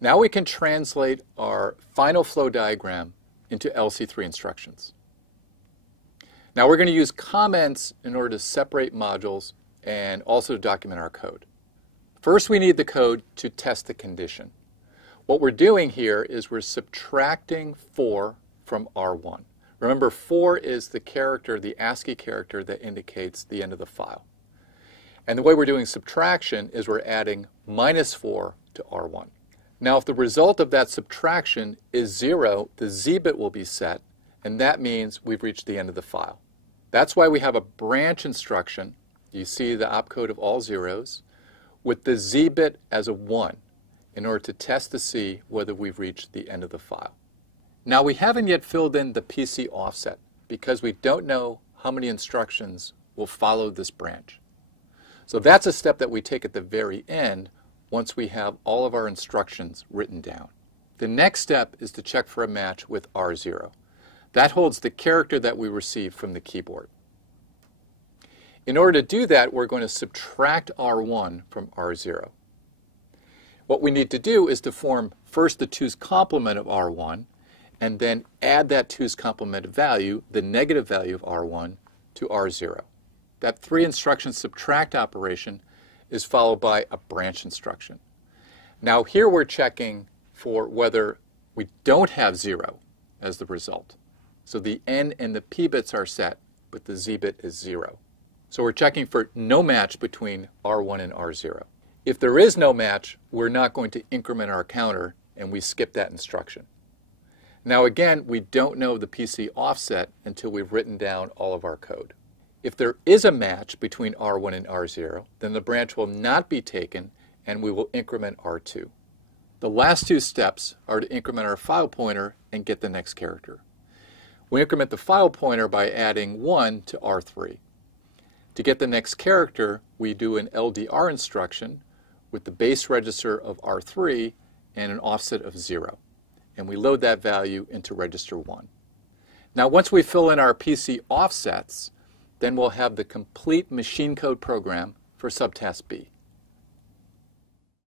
Now we can translate our final flow diagram into LC3 instructions. Now we're going to use comments in order to separate modules and also to document our code. First, we need the code to test the condition. What we're doing here is we're subtracting 4 from R1. Remember, 4 is the character, the ASCII character that indicates the end of the file. And the way we're doing subtraction is we're adding -4 to R1. Now, if the result of that subtraction is 0, the Z-bit will be set, and that means we've reached the end of the file. That's why we have a branch instruction. You see the opcode of all zeros with the Z-bit as a 1 in order to test to see whether we've reached the end of the file. Now, we haven't yet filled in the PC offset because we don't know how many instructions will follow this branch. So that's a step that we take at the very end once we have all of our instructions written down. The next step is to check for a match with R0. That holds the character that we received from the keyboard. In order to do that, we're going to subtract R1 from R0. What we need to do is to form first the 2's complement of R1 and then add that 2's complement value, the negative value of R1, to R0. That 3 instruction subtract operation is followed by a branch instruction. Now here we're checking for whether we don't have 0 as the result. So the N and the P bits are set, but the Z bit is 0. So we're checking for no match between R1 and R0. If there is no match, we're not going to increment our counter and we skip that instruction. Now again, we don't know the PC offset until we've written down all of our code. If there is a match between R1 and R0, then the branch will not be taken and we will increment R2. The last 2 steps are to increment our file pointer and get the next character. We increment the file pointer by adding 1 to R3. To get the next character, we do an LDR instruction with the base register of R3 and an offset of 0. And we load that value into register 1. Now once we fill in our PC offsets, then we'll have the complete machine code program for subtask B.